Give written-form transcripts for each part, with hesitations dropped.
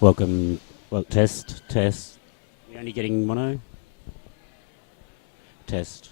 Welcome. Well, test, test. We're only getting mono. Test.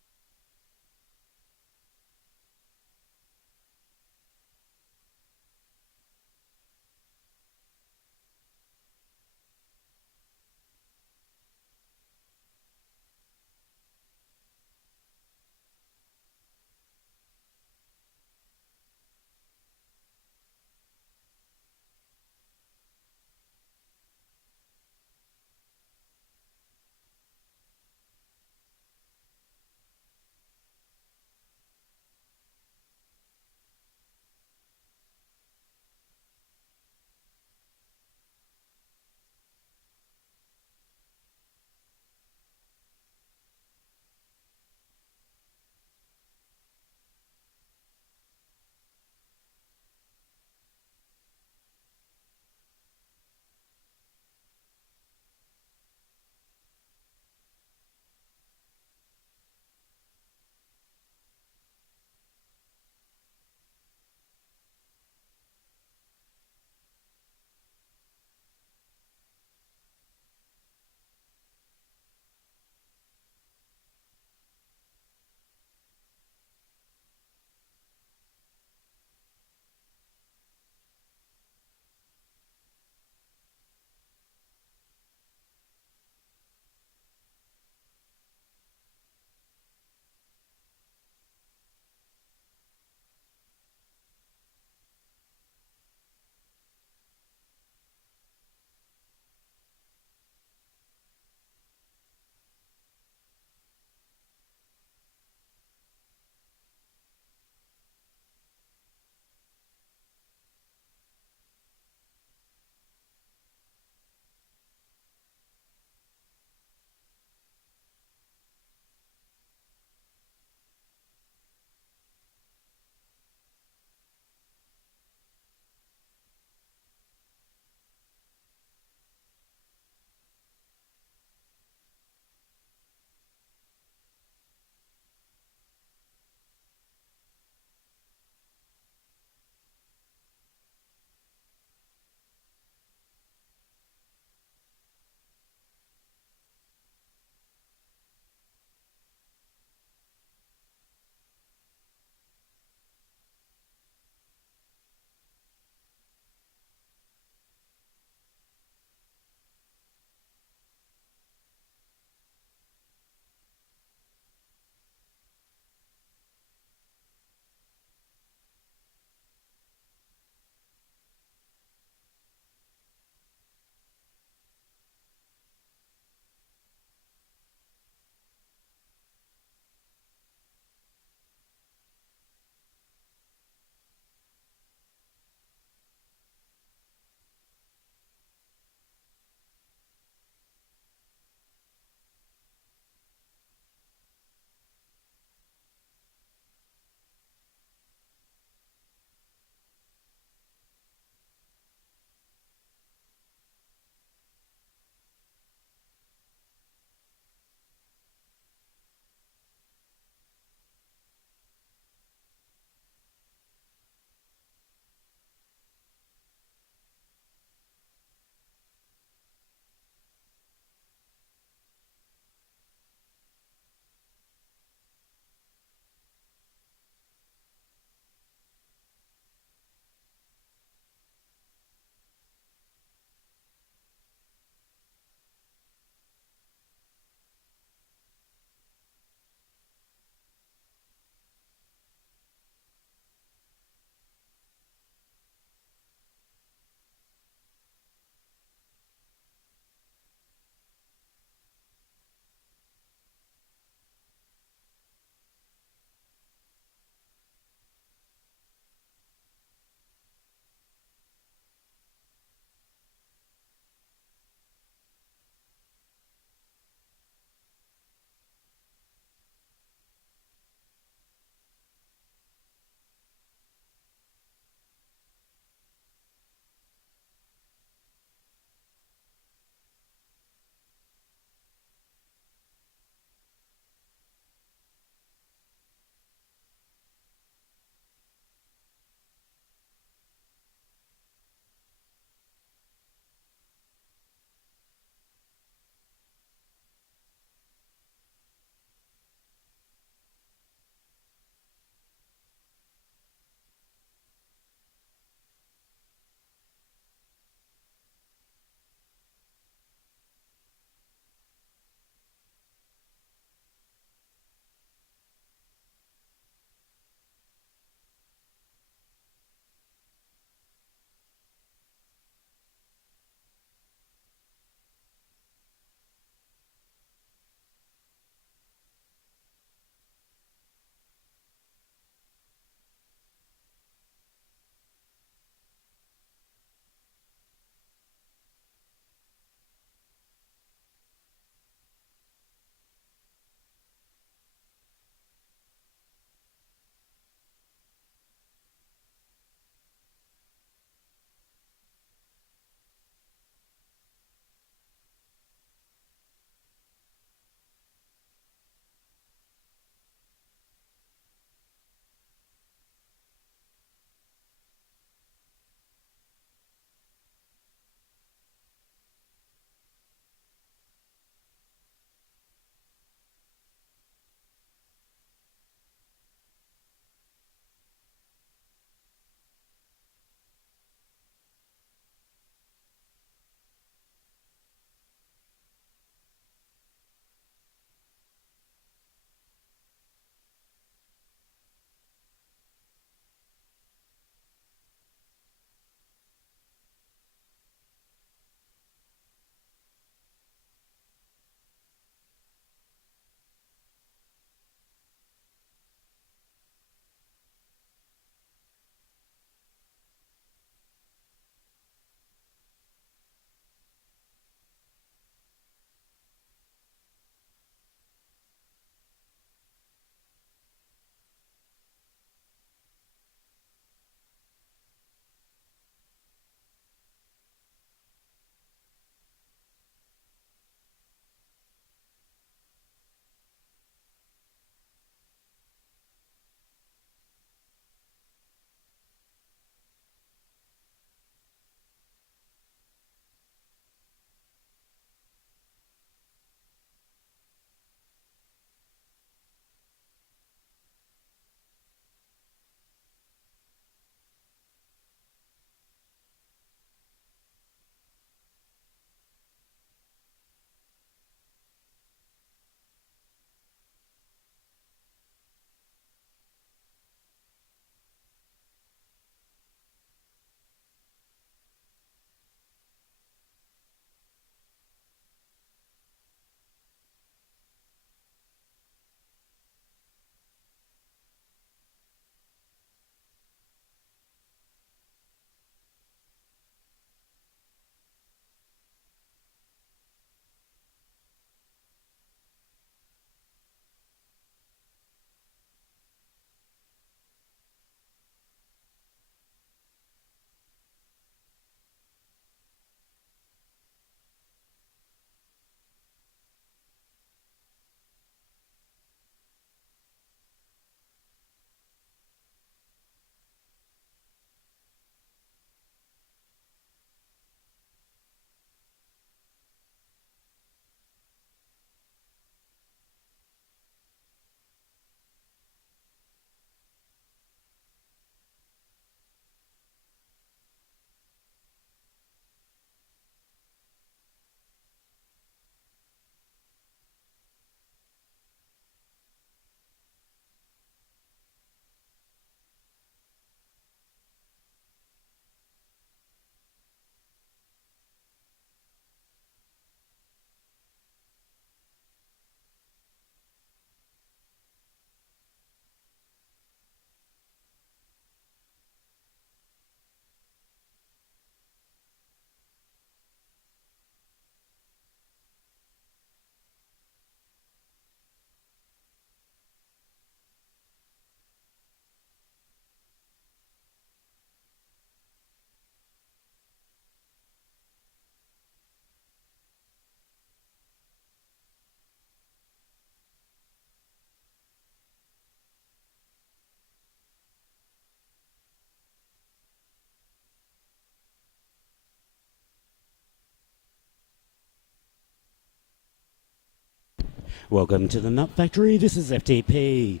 Welcome to the Nut Factory. This is FTP.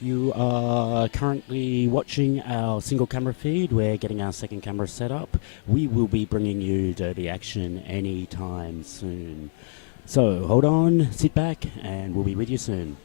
You are currently watching our single camera feed. We're getting our second camera set up. We will be bringing you dirty action anytime soon. So hold on, sit back, and we'll be with you soon.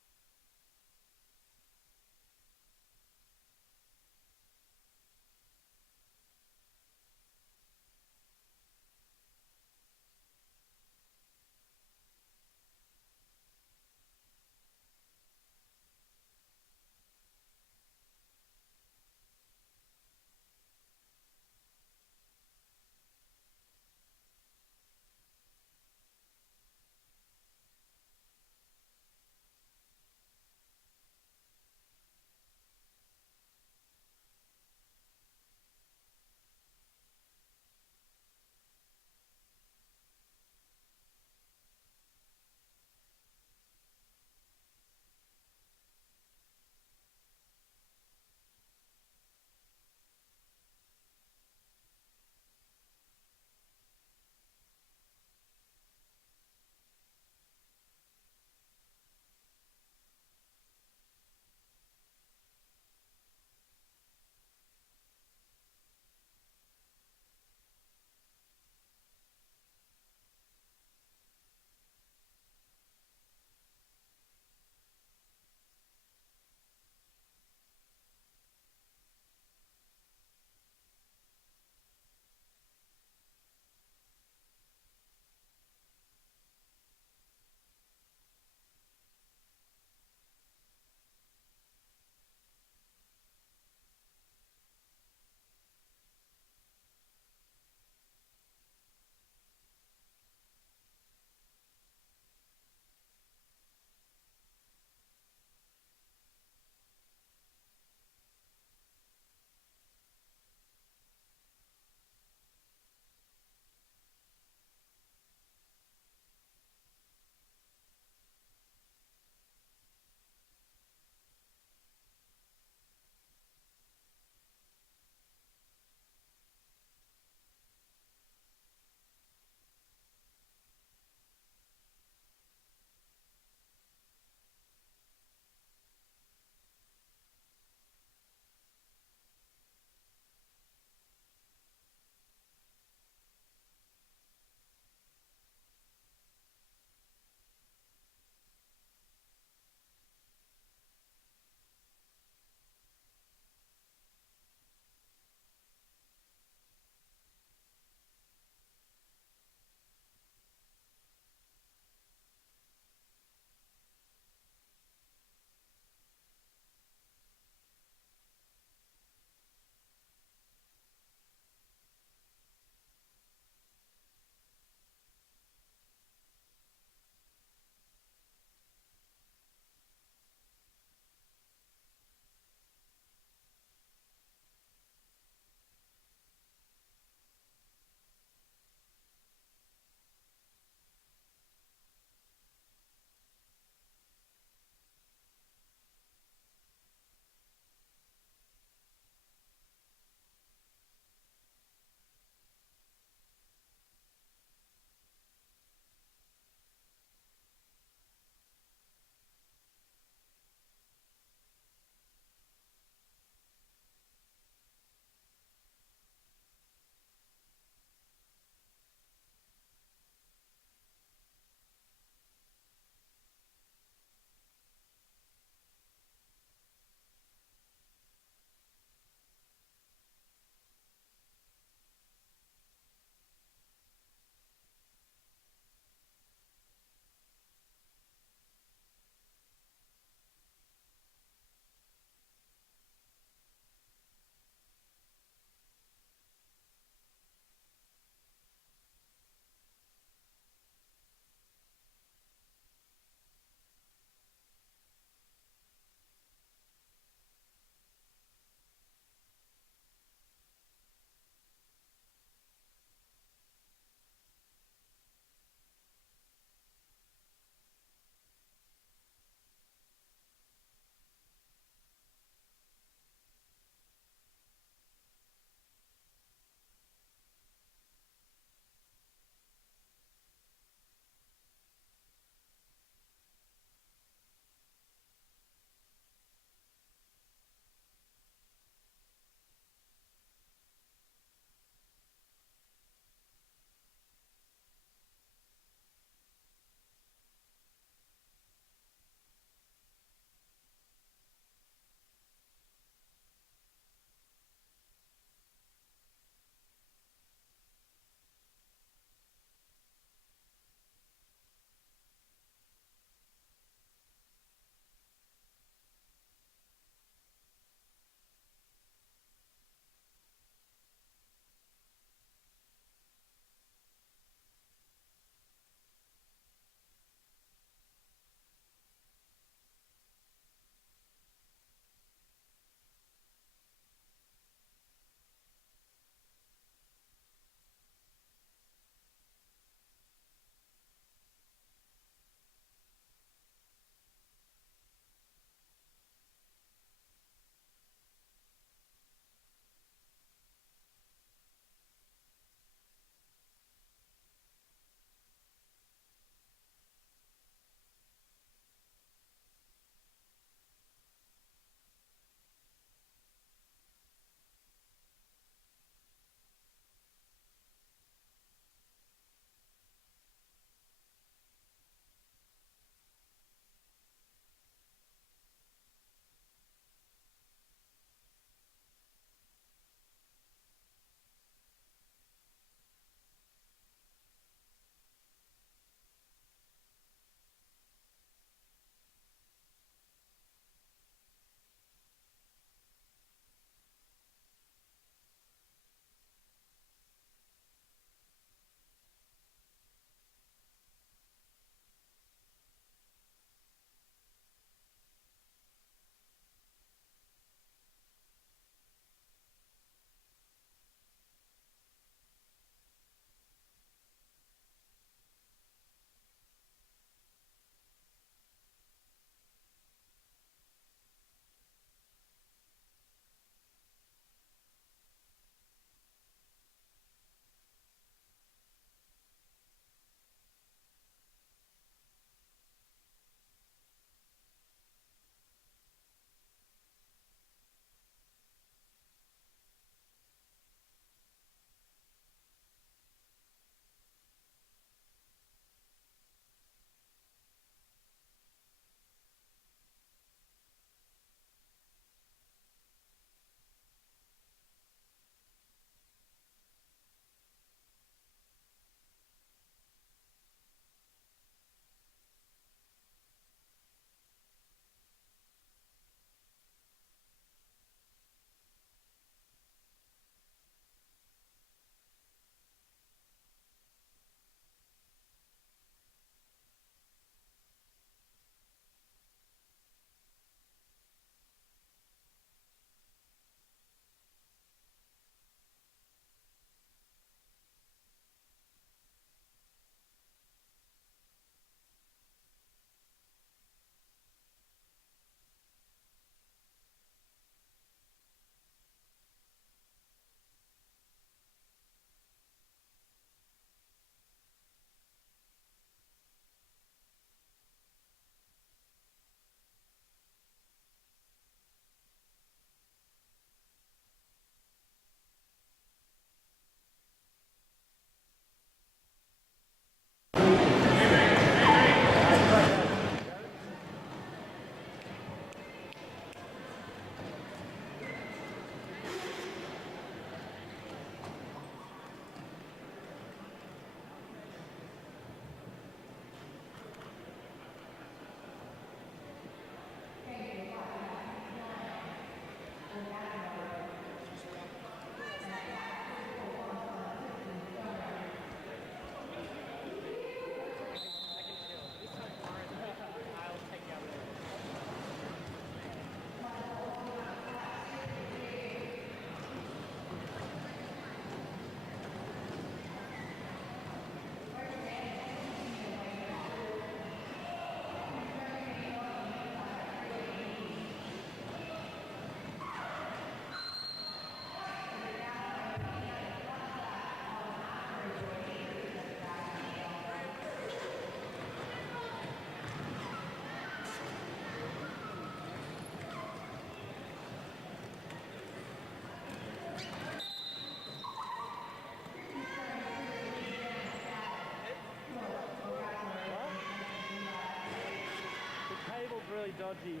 really dodgy.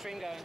stream going?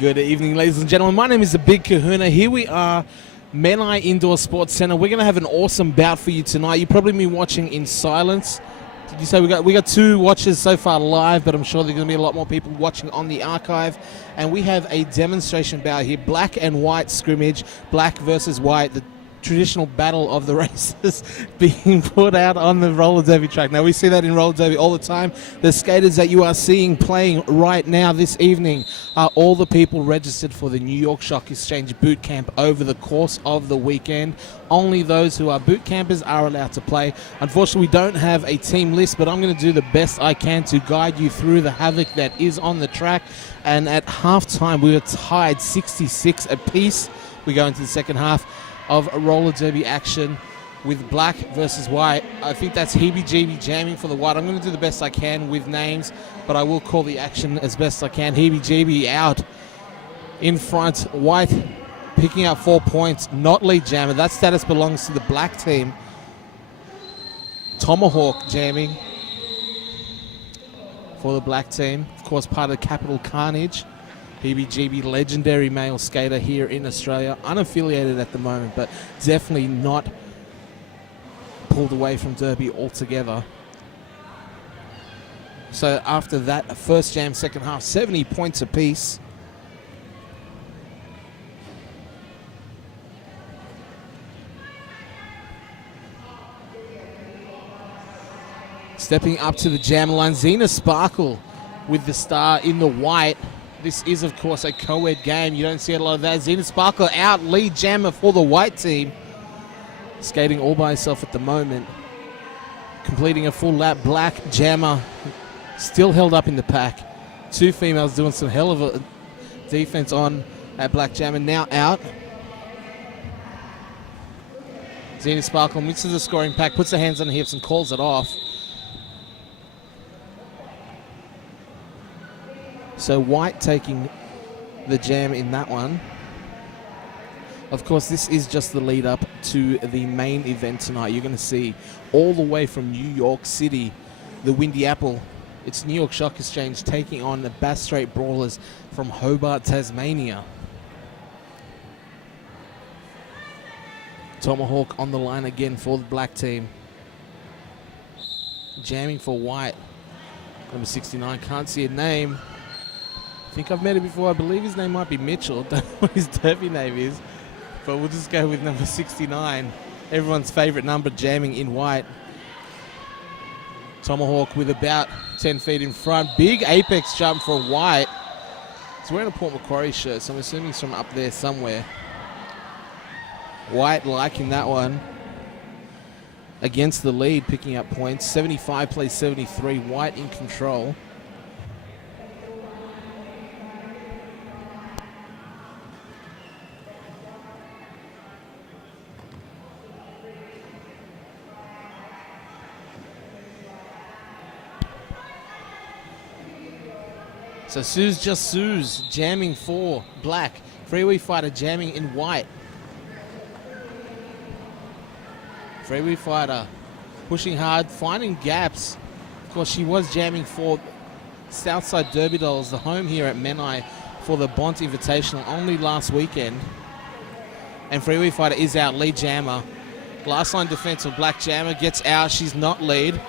Good evening, ladies and gentlemen. My name is the Big Kahuna. Here we are, Menai Indoor Sports Centre. We're going to have an awesome bout for you tonight. You've probably been watching in silence. Did you say we got 2 watchers so far live, but I'm sure there's going to be a lot more people watching on the archive. And we have a demonstration bout here, black and white scrimmage, black versus white, the traditional battle of the races being put out on the roller derby track. Now, we see that in roller derby all the time. The skaters that you are seeing playing right now this evening are all the people registered for the New York Stock Exchange boot camp over the course of the weekend. Only those who are boot campers are allowed to play. Unfortunately, we don't have a team list, but I'm going to do the best I can to guide you through the havoc that is on the track. And at halftime, we were tied 66 apiece. We go into the second half of a roller derby action with black versus white. I think that's heebie-jeebie jamming for the white. I'm going to do the best I can with names, but I will call the action as best I can. Heebie-jeebie out in front. White picking up 4 points, not lead jammer. That status belongs to the black team. Tomahawk jamming for the black team. Of course, part of Capital Carnage. Heebie-jeebie, legendary male skater here in Australia, unaffiliated at the moment, but definitely not pulled away from derby altogether. So after that first jam, second half, 70 points apiece. Stepping up to the jam line, Zena Sparkle with the star in the white. This is, of course, a co-ed game. You don't see a lot of that. Zena Sparkle out, lead jammer for the white team. Skating all by herself at the moment. Completing a full lap. Black jammer still held up in the pack. 2 females doing some hell of a defense on at black jammer. Now out. Zena Sparkle mixes the scoring pack, puts her hands on the hips and calls it off. So white taking the jam in that one. Of course, this is just the lead up to the main event tonight. You're going to see all the way from New York City, the Windy Apple. It's New York Stock Exchange taking on the Bass Strait Brawlers from Hobart, Tasmania. Tomahawk on the line again for the black team. Jamming for white. Number 69, can't see a name. I think I've met him before. I believe his name might be Mitchell. Don't know what his derby name is, but we'll just go with number 69. Everyone's favorite number, jamming in white. Tomahawk with about 10 feet in front. Big apex jump for white. He's wearing a Port Macquarie shirt, so I'm assuming he's from up there somewhere. White liking that one. Against the lead, picking up points. 75 plays 73. White in control. So Sue's just Sue's jamming for black. Freeway Fighter jamming in white. Freeway Fighter pushing hard, finding gaps. Of course, she was jamming for Southside Derby Dolls, the home here at Menai for the Bont Invitational only last weekend. And Freeway Fighter is out, lead jammer. Last line defense of black jammer, gets out, she's not lead.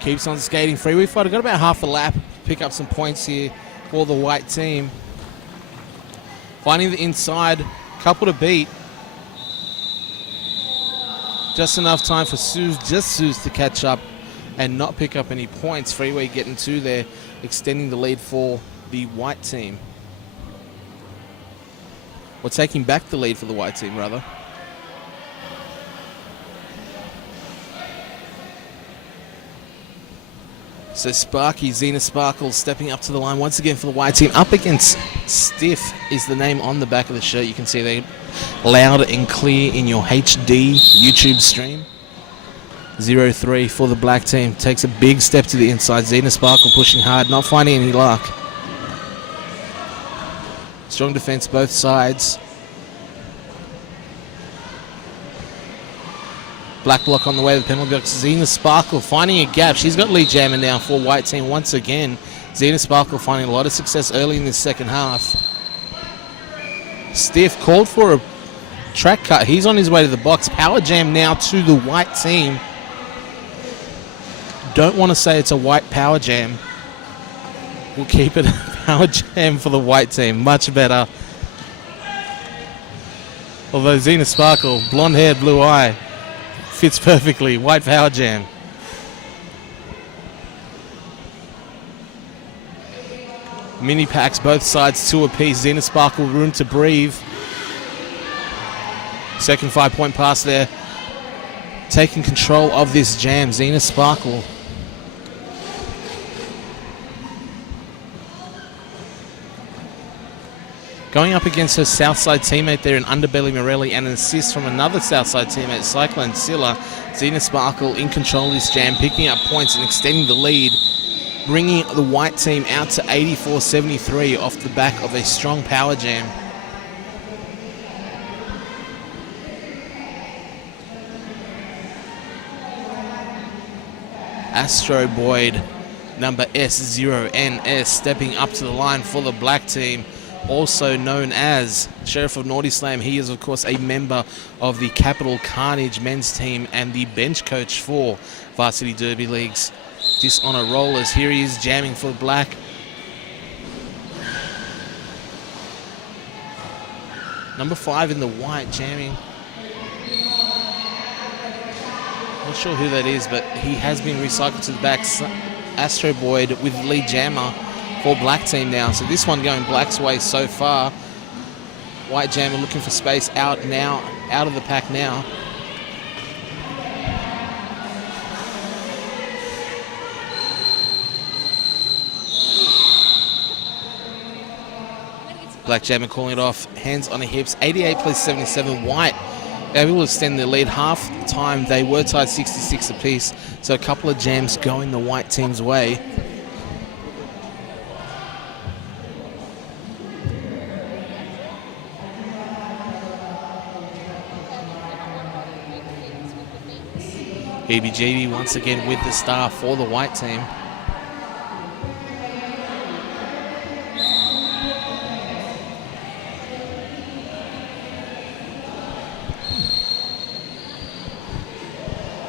Keeps on skating. Freeway Fighter got about half a lap, pick up some points here for the white team. Finding the inside, couple to beat. Just enough time for Suze to catch up and not pick up any points. Freeway getting 2 there, extending the lead for the white team. Or taking back the lead for the white team, rather. So Sparky, Zena Sparkle stepping up to the line once again for the white team. Up against Stiff is the name on the back of the shirt. You can see they loud and clear in your HD YouTube stream. 0-3 for the black team. Takes a big step to the inside. Zena Sparkle pushing hard, not finding any luck. Strong defense both sides. Black block on the way to the penalty box. Zena Sparkle finding a gap. She's got lead jamming now for white team once again. Zena Sparkle finding a lot of success early in this second half. stiff. Called for a track cut. He's on his way to the box. Power jam now to the white team. Don't want to say it's a white power jam. We'll keep it a power jam for the white team. Much better. Although Zena Sparkle, blonde hair, blue eye, fits perfectly. White power jam. Mini packs, both sides, 2 apiece. Zena Sparkle, room to breathe. Second 5-point pass there. Taking control of this jam, Zena Sparkle. Going up against her Southside teammate there in Underbelly Morelli, and an assist from another Southside teammate, Cyclone Silla. Zena Sparkle in control of this jam, picking up points and extending the lead, bringing the white team out to 84-73 off the back of a strong power jam. Astro Boyd, number S0NS, stepping up to the line for the black team, also known as Sheriff of Naughty Slam. He is, of course, a member of the Capital Carnage men's team and the bench coach for Varsity Derby Leagues. Dishonor Rollers. Here he is jamming for black. Number 5 in the white jamming. Not sure who that is, but he has been recycled to the back. Astro Boyd with lead jammer for black team now. So this one going black's way so far. White jammer looking for space out now, out of the pack now. Black jammer calling it off, hands on the hips. 88 plays 77. White able to extend the lead. Half time they were tied 66 apiece, so a couple of jams going the white team's way. EBGB once again with the star for the white team.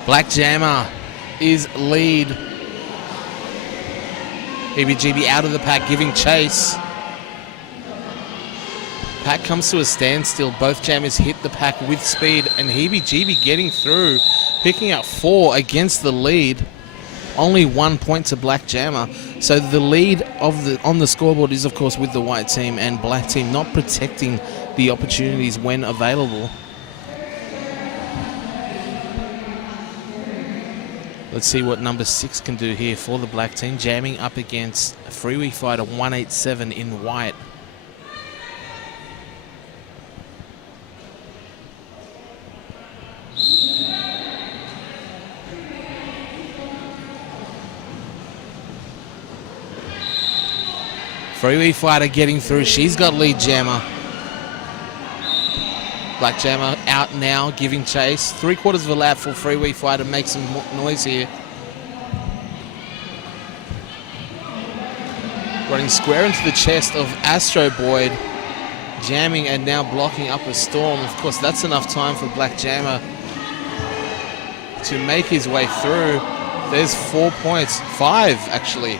Black jammer is lead. EBGB out of the pack, giving chase. Pack comes to a standstill. Both jammers hit the pack with speed, and EBGB getting through, picking up 4 against the lead. Only 1 point to black jammer. So the lead on the scoreboard is, of course, with the white team, and black team not protecting the opportunities when available. Let's see what number 6 can do here for the black team, jamming up against Freeway Fighter 187 in white. Freeway Fighter getting through. She's got lead jammer. Black jammer out now, giving chase. 3/4 of a lap for Freeway Fighter. Make some noise here. Running square into the chest of Astro Boyd. Jamming and now blocking up a storm. Of course, that's enough time for black jammer to make his way through. There's 4 points. 5, actually.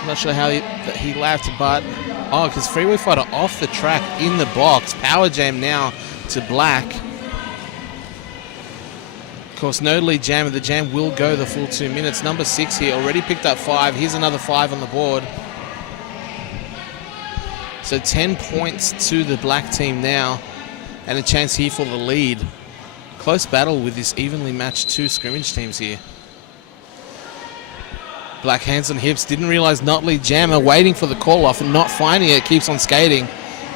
I'm not sure how he lapped, but because Freeway Fighter off the track in the box. Power jam now to black. Of course, no lead jammer. The jam will go the full 2 minutes. Number 6 here already picked up 5. Here's another 5 on the board. So 10 points to the black team now, and a chance here for the lead. Close battle with this evenly matched 2 scrimmage teams here. Black hands on hips, didn't realize not lead jammer, waiting for the call off and not finding it, keeps on skating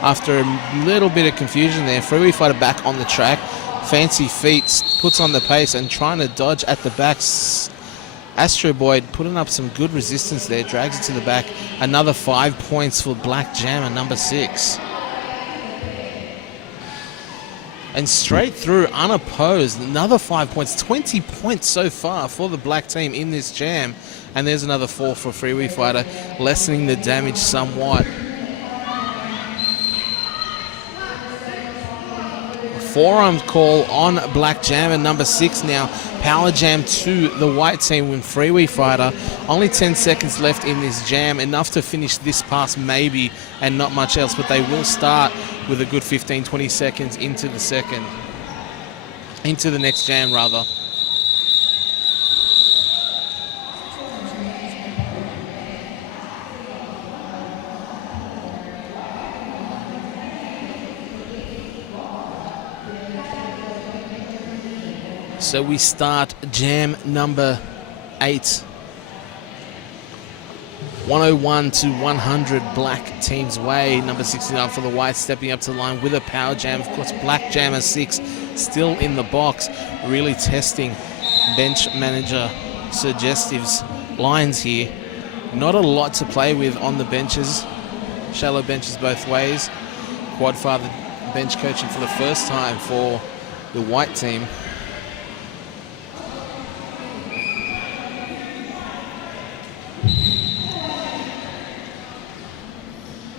after a little bit of confusion there. Freeway Fighter back on the track, fancy feet, puts on the pace and trying to dodge at the back. Astro Boyd putting up some good resistance there, drags it to the back. Another 5 points for black jammer, number 6. And straight through, unopposed, another 5 points. 20 points so far for the black team in this jam. And there's another 4 for Freeway Fighter, lessening the damage somewhat. forearm call on Black Jammer, number 6 now. Power jam to the white team with Freeway Fighter. Only 10 seconds left in this jam, enough to finish this pass maybe, and not much else, but they will start with a good 15-20 seconds into the next jam rather. So we start jam number 8. 101 to 100 black team's way. Number 69 for the white stepping up to the line with a power jam. Of course, Black Jammer 6 still in the box, really testing bench manager Suggestive's lines here. Not a lot to play with on the benches. Shallow benches both ways. Quadfather bench coaching for the first time for the white team.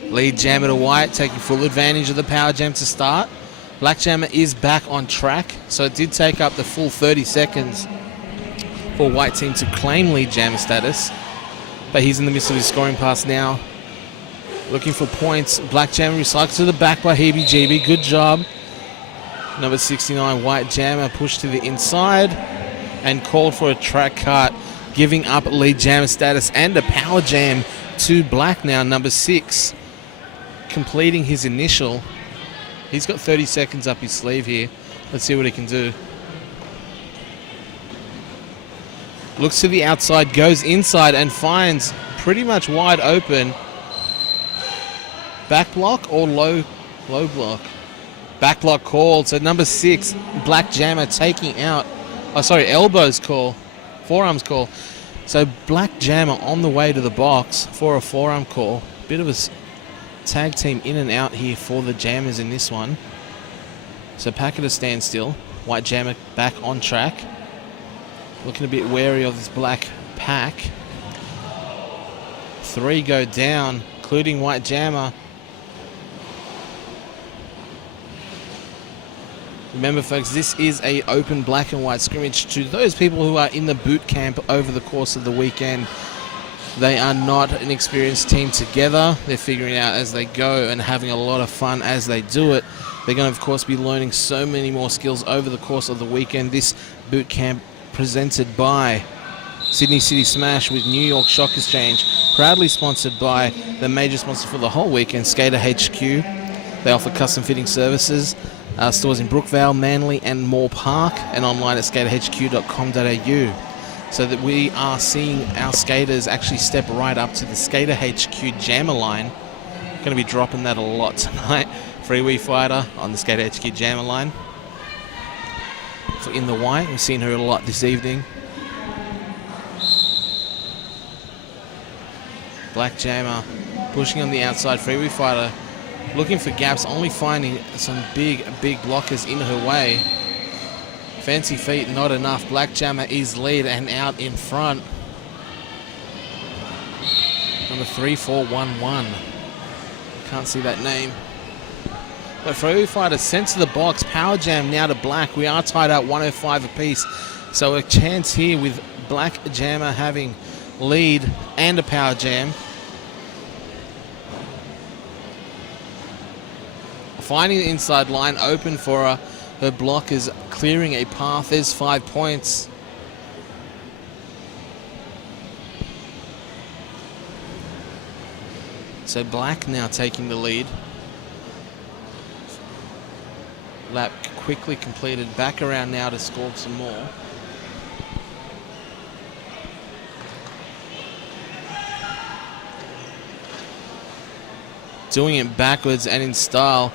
Lead jammer to white, taking full advantage of the power jam to start. Black Jammer is back on track, so it did take up the full 30 seconds for white team to claim lead jammer status. But he's in the midst of his scoring pass now. Looking for points. Black Jammer recycled to the back by Heebie Jeebie. Good job. Number 69, White Jammer, pushed to the inside and called for a track cut, giving up lead jammer status and a power jam to Black now, number 6. Completing his initial. He's got 30 seconds up his sleeve here. Let's see what he can do. Looks to the outside, goes inside and finds pretty much wide open. Back block or low block? Back block called. So number 6, Black Jammer taking out, elbows call, forearms call. So Black Jammer on the way to the box for a forearm call. Bit of a tag team in and out here for the Jammers in this one. So Pack at a standstill. White Jammer back on track. Looking a bit wary of this Black Pack. 3 go down, including White Jammer. Remember, folks, this is a open black and white scrimmage. To those people who are in the boot camp over the course of the weekend, they are not an experienced team together. They're figuring it out as they go and having a lot of fun as they do it. They're going to, of course, be learning so many more skills over the course of the weekend. This boot camp presented by Sydney City Smash with New York Shock Exchange, proudly sponsored by the major sponsor for the whole weekend, Skater HQ. They offer custom fitting services. Stores in Brookvale, Manly and Moore Park, and online at skaterhq.com.au. So that we are seeing our skaters actually step right up to the Skater HQ jammer line. Going to be dropping that a lot tonight. Freeway Fighter on the Skater HQ jammer line. So in the white, we've seen her a lot this evening. Black Jammer pushing on the outside. Freeway Fighter looking for gaps, only finding some big blockers in her way. Fancy feet, not enough. Black Jammer is lead and out in front. Number 3411. Can't see that name. But Freeway Fighter sent to the box. Power Jam now to Black. We are tied at 105 apiece. So a chance here with Black Jammer having lead and a Power Jam. Finding the inside line open for her. Her block is clearing a path. There's 5 points. So Black now taking the lead. Lap quickly completed. Back around now to score some more. Doing it backwards and in style.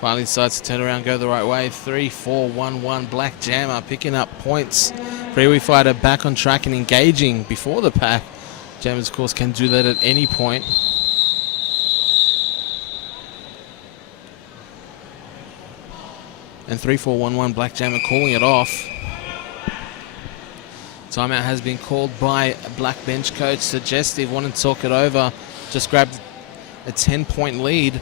Finally decides to turn around, go the right way. 3-4-1-1. Black Jammer picking up points. Freeway Fighter back on track and engaging before the pack. Jammers, of course, can do that at any point. And 3-4-1-1. Black Jammer calling it off. Timeout has been called by Black bench coach. Suggestive wanted to talk it over. Just grabbed a 10-point lead.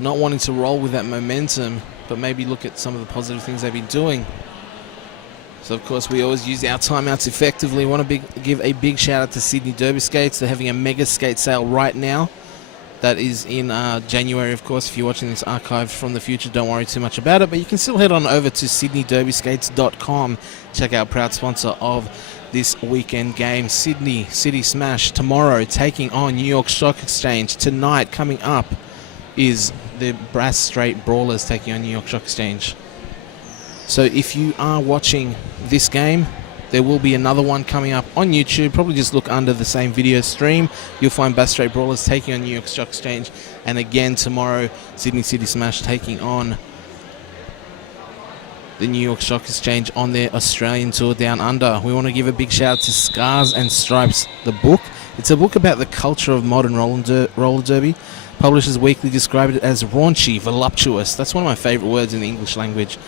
Not wanting to roll with that momentum. but maybe look at some of the positive things they've been doing. So, of course, we always use our timeouts effectively. Want to give a big shout out to Sydney Derby Skates. They're having a mega skate sale right now. That is in January, of course. If you're watching this archived from the future, don't worry too much about it. But you can still head on over to sydneyderbyskates.com. Check out proud sponsor of this weekend game, Sydney City Smash. Tomorrow, taking on New York Stock Exchange. Tonight, coming up, is the Bass Strait Brawlers taking on New York Stock Exchange. So if you are watching this game, there will be another one coming up on YouTube. Probably just look under the same video stream. You'll find Bass Strait Brawlers taking on New York Stock Exchange. And again tomorrow, Sydney City Smash taking on the New York Stock Exchange on their Australian tour down under. We want to give a big shout out to Scars and Stripes, the book. It's a book about the culture of modern roller derby. Publishers Weekly described it as raunchy, voluptuous. That's one of my favorite words in the English language.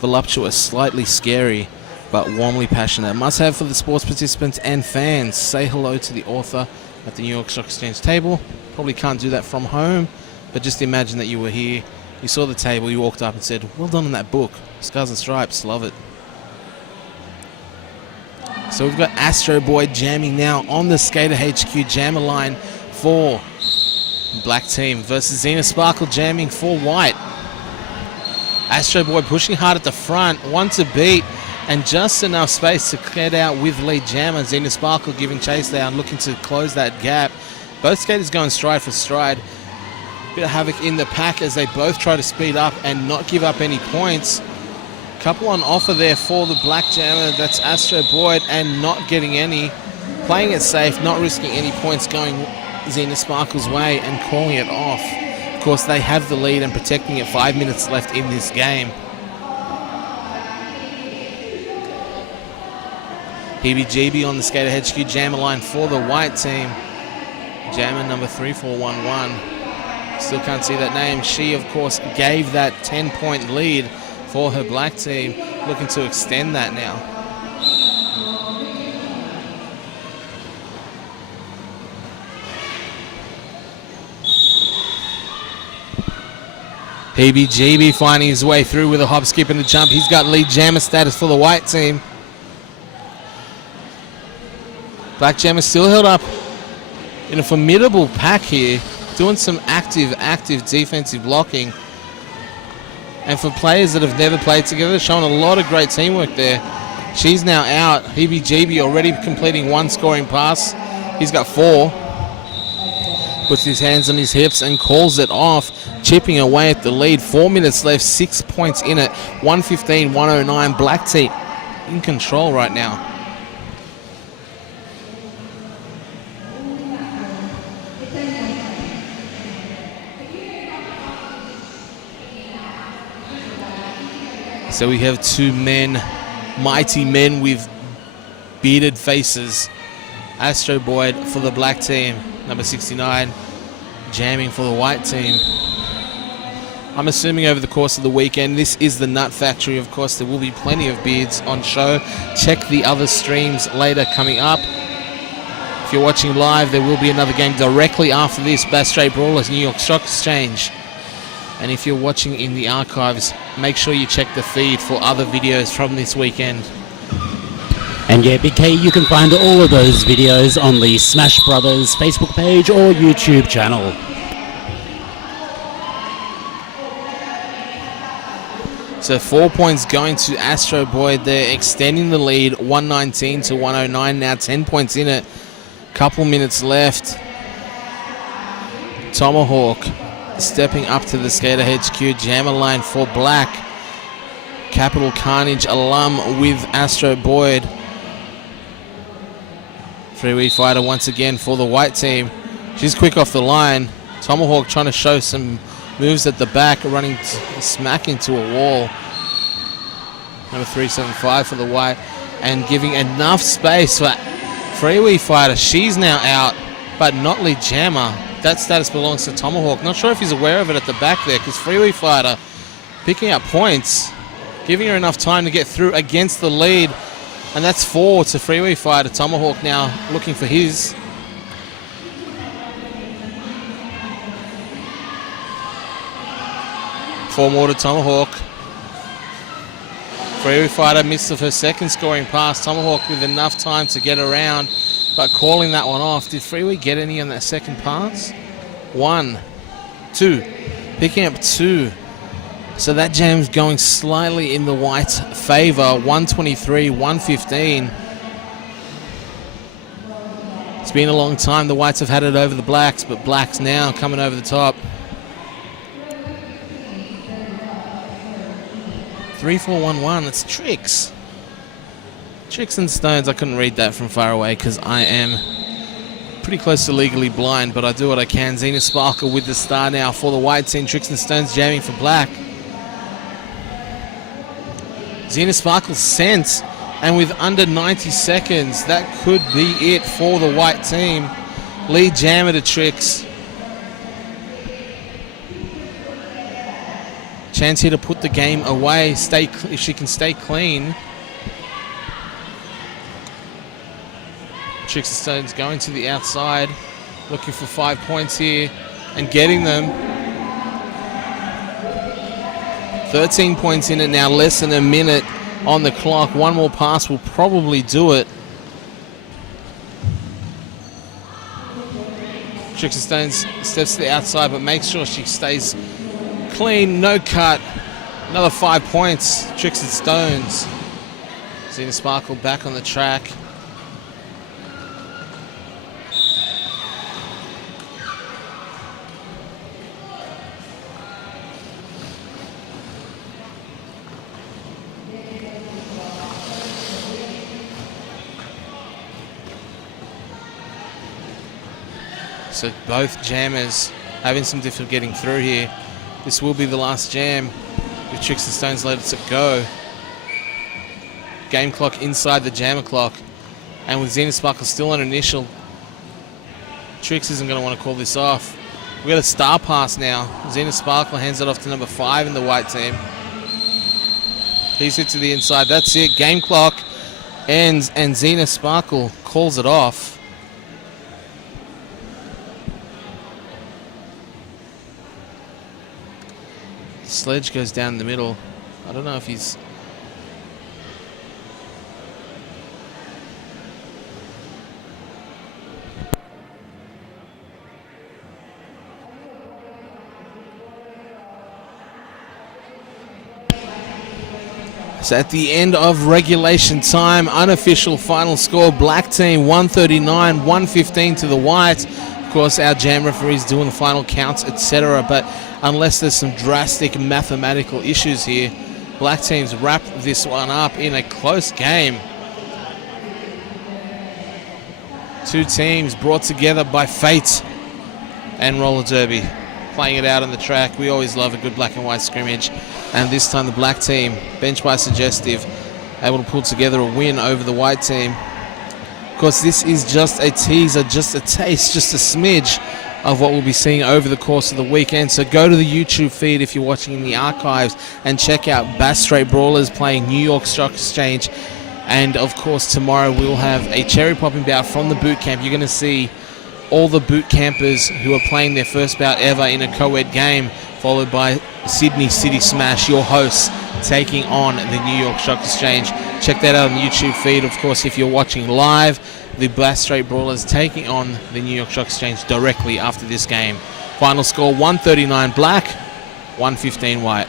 Voluptuous, slightly scary, but warmly passionate. Must have for the sports participants and fans. Say hello to the author at the New York Stock Exchange table. Probably can't do that from home, but just imagine that you were here, you saw the table, you walked up and said, well done on that book. Scars and Stripes, love it. So we've got Astro Boy jamming now on the Skater HQ jammer line for black team versus Xena Sparkle jamming for white. Astro Boy pushing hard at the front, one to beat, and just enough space to get out with lead jammer. Xena Sparkle giving chase there and looking to close that gap. Both skaters going stride for stride. Bit of havoc in the pack as they both try to speed up and not give up any points. Couple on offer there for the black jammer. That's Astro Boyd and not getting any. Playing it safe, not risking any points going Xena Sparkle's way and calling it off. Of course, they have the lead and protecting it. 5 minutes left in this game. PBGB on the Skater HQ jammer line for the white team. Jammer number 3411. Still can't see that name. She, of course, gave that 10-point lead for her black team. Looking to extend that now. PBGB finding his way through with a hop, skip, and a jump. He's got lead jammer status for the white team. Black jammer still held up in a formidable pack here, doing some active defensive blocking. And for players that have never played together, showing a lot of great teamwork there. She's now out. PBGB already completing one scoring pass. He's got 4. Puts his hands on his hips and calls it off, chipping away at the lead. 4 minutes left, 6 points in it. 115-109. Black team in control right now. So we have two men, mighty men with bearded faces. Astro Boyd for the black team, number 69, jamming for the white team. I'm assuming over the course of the weekend, this is the Nut Factory. Of course, there will be plenty of beards on show. Check the other streams later coming up. If you're watching live, there will be another game directly after this, Bass Strait Brawlers, New York Stock Exchange. And if you're watching in the archives, make sure you check the feed for other videos from this weekend. And yeah, Big K, you can find all of those videos on the Smash Brothers Facebook page or YouTube channel. So 4 points going to Astro Boyd. They're extending the lead, 119-109 now, 10 points in it. Couple minutes left. Tomahawk stepping up to the Skater HQ jammer line for black. Capital Carnage alum with Astro Boyd. Freeway Fighter once again for the white team. She's quick off the line. Tomahawk trying to show some moves at the back, running smack into a wall. Number 375 for the white, and giving enough space for Freeway Fighter. She's now out, but not lead jammer. That status belongs to Tomahawk. Not sure if he's aware of it at the back there, because Freeway Fighter picking up points, giving her enough time to get through against the lead. And that's 4 to Freeway Fighter. Tomahawk now looking for his. Four more to Tomahawk. Freeway Fighter missed of her second scoring pass. Tomahawk with enough time to get around, but calling that one off. Did Freeway get any on that second pass? 1, 2. Picking up 2. So that jam's going slightly in the Whites' favour. 123, 115. It's been a long time. The Whites have had it over the Blacks, but Blacks now coming over the top. 3-4-1-1. It's Tricks. Tricks and Stones. I couldn't read that from far away because I am pretty close to legally blind, but I do what I can. Xena Sparkle with the star now for the White team. Tricks and Stones jamming for Black. Xena Sparkle sent, and with under 90 seconds, that could be it for the White team. Lead jammer to Tricks. Chance here to put the game away, if she can stay clean. Tricks and Stones going to the outside, looking for 5 points here and getting them. 13 points in it now, less than a minute on the clock. One more pass will probably do it. Tricks and Stones steps to the outside, but makes sure she stays clean, no cut. Another 5 points, Tricks and Stones. Xena Sparkle back on the track. So both jammers having some difficulty getting through here. This will be the last jam if Tricks and Stones let it go. Game clock inside the jammer clock. And with Xena Sparkle still on initial, Tricks isn't going to want to call this off. We've got a star pass now. Xena Sparkle hands it off to number 5 in the White team. He's hit to the inside. That's it. Game clock ends and Xena Sparkle calls it off. Sledge goes down the middle. I don't know if he's... So at the end of regulation time, unofficial final score, Black team 139, 115 to the Whites. Of course, our jam referee's doing the final counts, etc. But unless there's some drastic mathematical issues here, Black teams wrap this one up in a close game. Two teams brought together by fate and roller derby, playing it out on the track. We always love a good black and white scrimmage, and this time the Black team, bench by Suggestive, able to pull together a win over the White team. Of course, this is just a teaser, just a taste, just a smidge of what we'll be seeing over the course of the weekend. So go to the YouTube feed if you're watching in the archives and check out Bass Strait Brawlers playing New York Stock Exchange. And of course, tomorrow we'll have a cherry popping bout from the boot camp. You're going to see all the boot campers who are playing their first bout ever in a co-ed game, followed by Sydney City Smash, your hosts, taking on the New York Stock Exchange. Check that out on the YouTube feed. Of course, if you're watching live, the Bass Strait Brawlers taking on the New York Stock Exchange directly after this game. Final score 139 Black, 115 White.